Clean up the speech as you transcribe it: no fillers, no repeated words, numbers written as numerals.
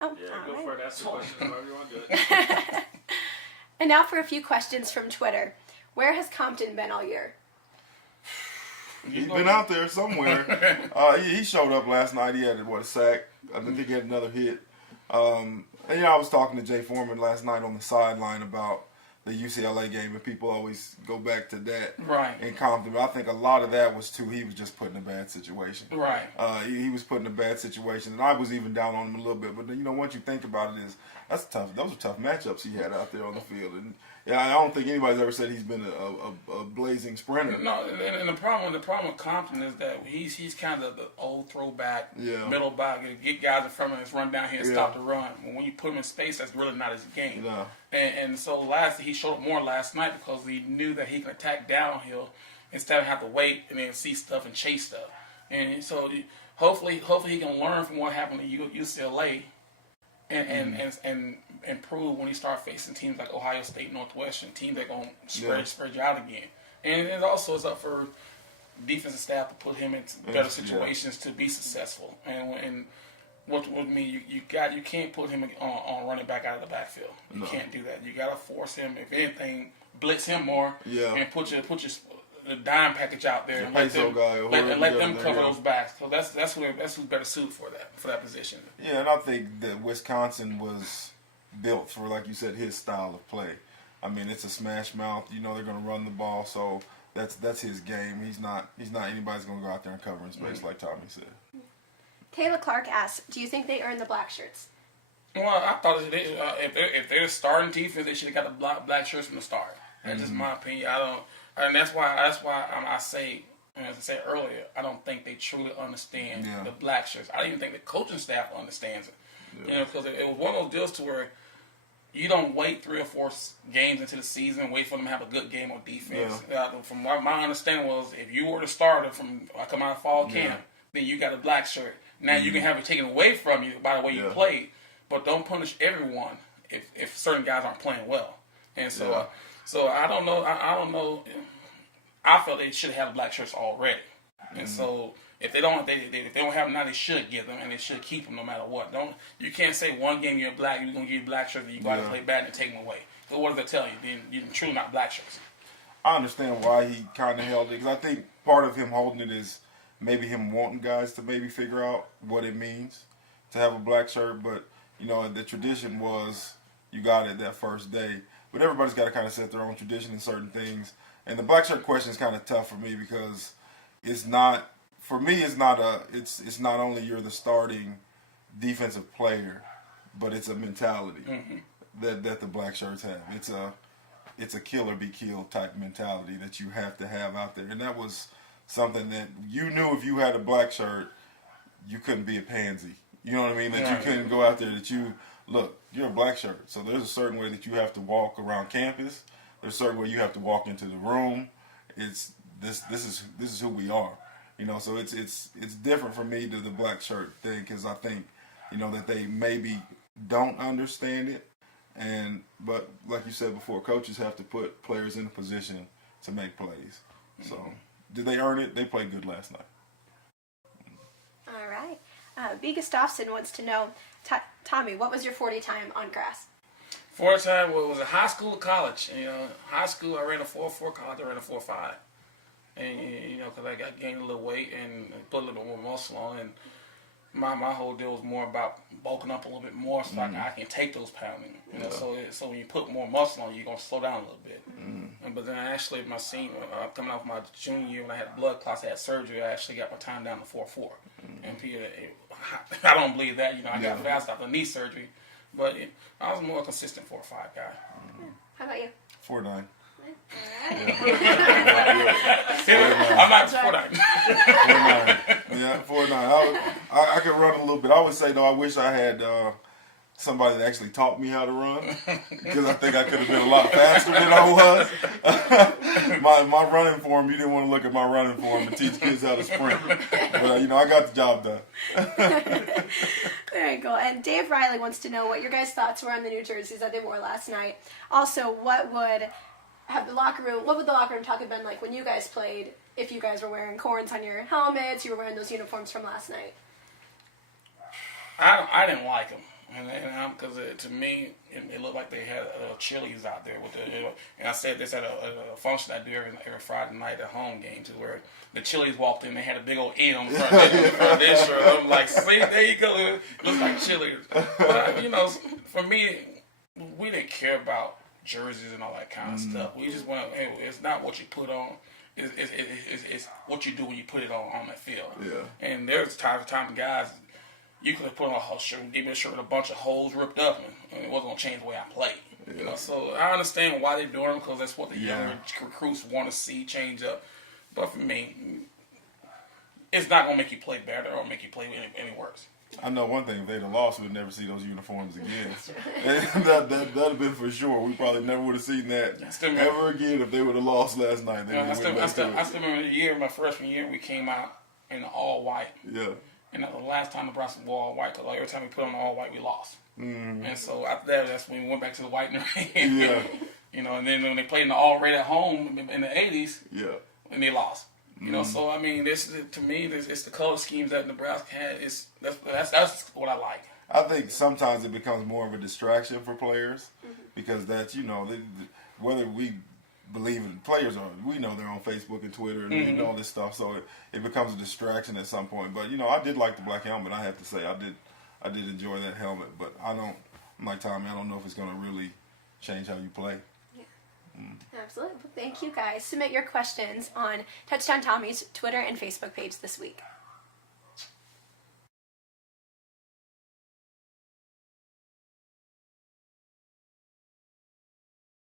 Oh, Yeah, all go right. for it. Ask the question. However you want to do it. And now for a few questions from Twitter. Where has Compton been all year? He's been out there somewhere. He showed up last night. He had a sack. I think he had another hit. And I was talking to Jay Foreman last night on the sideline about the UCLA game, and people always go back to that in Compton. But I think a lot of that was too. He was just put in a bad situation. Right. He was put in a bad situation, and I was even down on him a little bit. But once you think about it, that's tough. Those are tough matchups he had out there on the field, and I don't think anybody's ever said he's been a blazing sprinter. No, and the problem with Compton is that he's kind of the old throwback, middle back, get guys in front of him, just run down here and stop the run. When you put him in space, that's really not his game. No. And so he showed up more last night because he knew that he could attack downhill instead of have to wait and then see stuff and chase stuff. And so hopefully he can learn from what happened to UCLA and improve when he start facing teams like Ohio State, Northwestern, teams that going to spread you out again. And it also is up for defensive staff to put him in better situations to be successful. And what would mean you can't put him on running back out of the backfield. You can't do that. You got to force him, if anything, blitz him more and put your the dime package out there and let them cover those backs. So that's who's better suited for that position. Yeah, and I think that Wisconsin was built for, like you said, his style of play. I mean, it's a smash mouth. They're going to run the ball, so that's his game. He's not anybody's going to go out there and cover in space like Tommie said. Kayla Clark asks, do you think they earned the black shirts? Well, I thought if they're starting defense, they should have got the black shirts from the start. That's just my opinion. And that's why I say, as I said earlier, I don't think they truly understand the black shirts. I don't even think the coaching staff understands it. Because it was one of those deals to where you don't wait 3 or 4 games into the season and wait for them to have a good game on defense. From what my understanding was, if you were the starter from coming out of fall camp, then you got a black shirt. Now you can have it taken away from you by the way you played, but don't punish everyone if certain guys aren't playing well. And so, so I don't know. I don't know. I felt they should have black shirts already. And so if they don't have them now, they should get them and they should keep them no matter what. You can't say one game you're black, you're gonna give you black shirts, and you go out and play bad and take them away. So what does that tell you? Then you're truly not black shirts. I understand why he kind of held it, because I think part of him holding it is maybe him wanting guys to maybe figure out what it means to have a black shirt. But the tradition was you got it that first day. But everybody's got to kind of set their own tradition in certain things. And the black shirt question is kind of tough for me because it's not only you're the starting defensive player, but it's a mentality that the black shirts have. It's a kill or be killed type mentality that you have to have out there. And that was something that you knew if you had a black shirt, you couldn't be a pansy. You know what I mean? That you couldn't go out there, you're a black shirt. So there's a certain way that you have to walk around campus. There's a certain way you have to walk into the room. This is who we are. So it's different for me to the black shirt thing, because I think, that they maybe don't understand it. But like you said before, coaches have to put players in a position to make plays. So did they earn it? They played good last night. All right. B. Gustafson wants to know, Tommie, what was your 40 time on grass? 40 time was it high school or college? High school I ran a 4.4, college I ran a 4.5. And because I got gained a little weight and put a little more muscle on, and my whole deal was more about bulking up a little bit more so I can take those pounding. So when you put more muscle on, you're gonna slow down a little bit. But then actually, my senior, coming off my junior year when I had blood clots, I had surgery. I actually got my time down to 4.4. And I don't believe that. I got fast after knee surgery, but I was a more consistent 4.5 guy. How about you? 4.9. All right. I'm not 4.9. 4.9. Yeah, 4.9. I could run a little bit. I would say, though, I wish I had somebody that actually taught me how to run, because I think I could have been a lot faster than I was. my running form, you didn't want to look at my running form and teach kids how to sprint. But, I got the job done. Very cool. And Dave Riley wants to know what your guys' thoughts were on the new jerseys that they wore last night. Also, what would the locker room talk have been like when you guys played, if you guys were wearing corns on your helmets, you were wearing those uniforms from last night? I didn't like them. And because to me, it looked like they had Chili's out there with and I said this at a function I do every Friday night at home game too, where the Chili's walked in, they had a big old N on the front of their shirt. I'm like, see, there you go, it looks like Chili's. But for me, we didn't care about jerseys and all that kind of stuff. We just want to. It's not what you put on. It's what you do when you put it on that field. Yeah. And there's time guys. You could have put on a shirt, give me a shirt with a bunch of holes ripped up, and it wasn't gonna change the way I play. Yeah. So I understand why they're doing them because that's what the younger recruits want to see change up. But for me, it's not gonna make you play better or make you play any worse. I know one thing: if they'd have lost, we'd never see those uniforms again. that'd have been for sure. We probably never would have seen that ever again if they would have lost last night. I still remember the year, my freshman year, we came out in all white. Yeah. And that was the last time Nebraska wore all white because every time we put on all white, we lost. And so after that, that's when we went back to the white and red. Yeah. And then when they played in the all red at home in the 80s, and they lost. So I mean, this to me, it's the color schemes that Nebraska had. That's what I like. I think sometimes it becomes more of a distraction for players because that's whether we believe in players or we know they're on Facebook and Twitter and we know all this stuff, so it becomes a distraction at some point. But I did like the black helmet. I have to say I did enjoy that helmet, but I'm like Tommie. I don't know if it's going to really change how you play. Absolutely. Well, thank you guys. Submit your questions on Touchdown Tommie's Twitter and Facebook page this week.